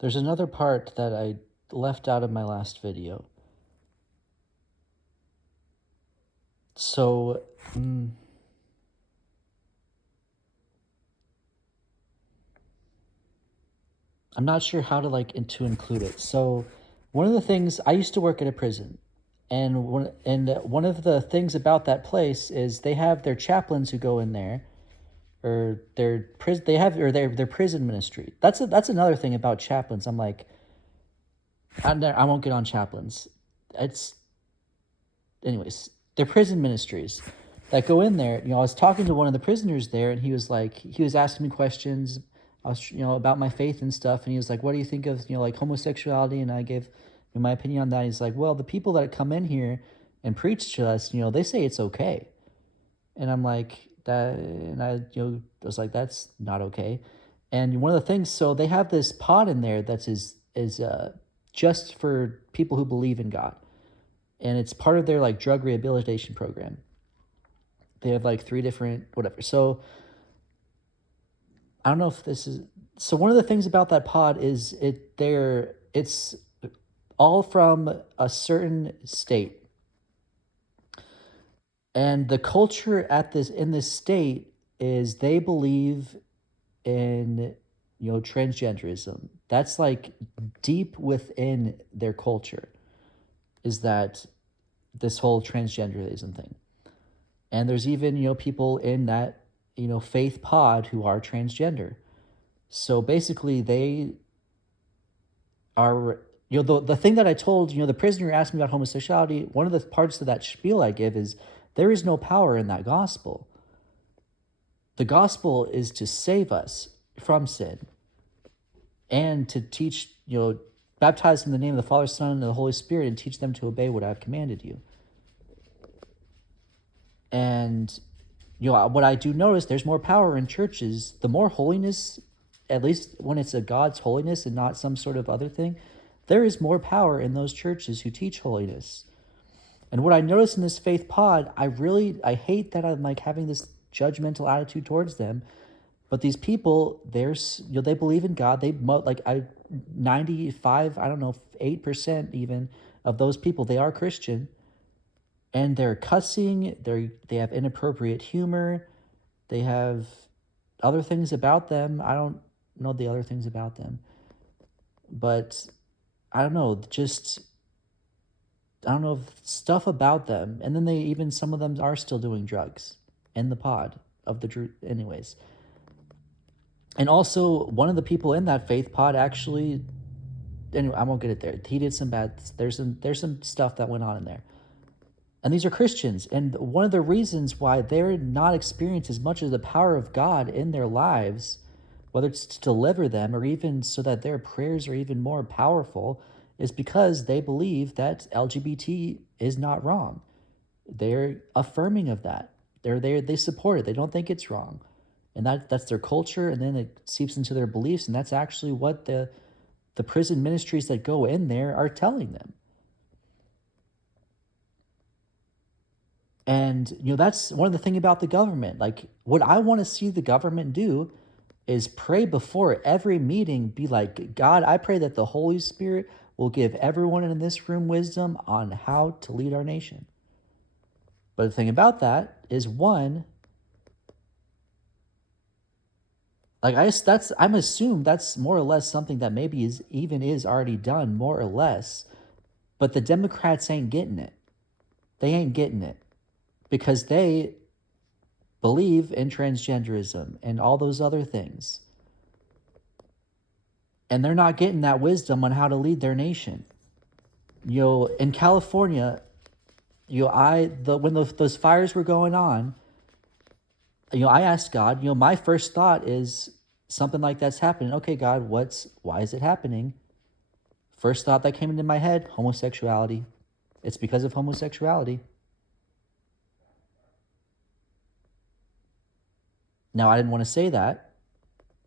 There's another part that I left out of my last video. So, I'm not sure how to to include it. So, one of the things I used to work at a prison, and one of the things about that place is they have their chaplains who go in there, or their prison they have or their prison ministry. That's another thing about chaplains. I'm like, I won't get on chaplains. It's anyways, they're prison ministries that go in there. I was talking to one of the prisoners there, and he was asking me questions. I was, about my faith and stuff, and he was like, "What do you think of, like homosexuality?" And I gave my opinion on that. He's like, "Well, the people that come in here and preach to us, they say it's okay." And I'm like, that, and I was like, "That's not okay." And one of the things, so they have this pod in there that's is just for people who believe in God, and it's part of their drug rehabilitation program. They have three different whatever. So I don't know if this is so. One of the things about that pod is it's all from a certain state, and the culture at this in this state is they believe in transgenderism. That's deep within their culture, is that this whole transgenderism thing. And there's even, people in that, faith pod who are transgender. So basically they are, the thing that I told, the prisoner asked me about homosexuality. One of the parts of that spiel I give is there is no power in that gospel. The gospel is to save us from sin and to teach, baptize in the name of the Father, Son, and the Holy Spirit, and teach them to obey what I've commanded you. And what I do notice, there's more power in churches. The more holiness, at least when it's a God's holiness and not some sort of other thing, there is more power in those churches who teach holiness. And what I notice in this faith pod, I hate that I'm having this judgmental attitude towards them. But these people, they believe in God. 95, I don't know, 8% even of those people, they are Christian. And they're cussing, they have inappropriate humor, they have other things about them. I don't know the other things about them, but I don't know, I don't know, stuff about them. And then some of them are still doing drugs in the pod of the anyways. And also, one of the people in that faith pod actually, anyway, I won't get it there. He did some bad. There's some stuff that went on in there. And these are Christians. And one of the reasons why they're not experiencing as much of the power of God in their lives, whether it's to deliver them or even so that their prayers are even more powerful, is because they believe that LGBT is not wrong. They're affirming of that. They support it. They don't think it's wrong. And that's their culture, and then it seeps into their beliefs, and that's actually what the prison ministries that go in there are telling them. And, that's one of the things about the government. What I want to see the government do is pray before every meeting, be like, God, I pray that the Holy Spirit will give everyone in this room wisdom on how to lead our nation. But the thing about that is, one, I'm assuming that's more or less something that maybe is already done, more or less. But the Democrats ain't getting it. They ain't getting it. Because they believe in transgenderism and all those other things. And they're not getting that wisdom on how to lead their nation. In California, when those fires were going on, I asked God, my first thought is something like that's happening. Okay, God, why is it happening? First thought that came into my head, homosexuality. It's because of homosexuality. Now, I didn't want to say that,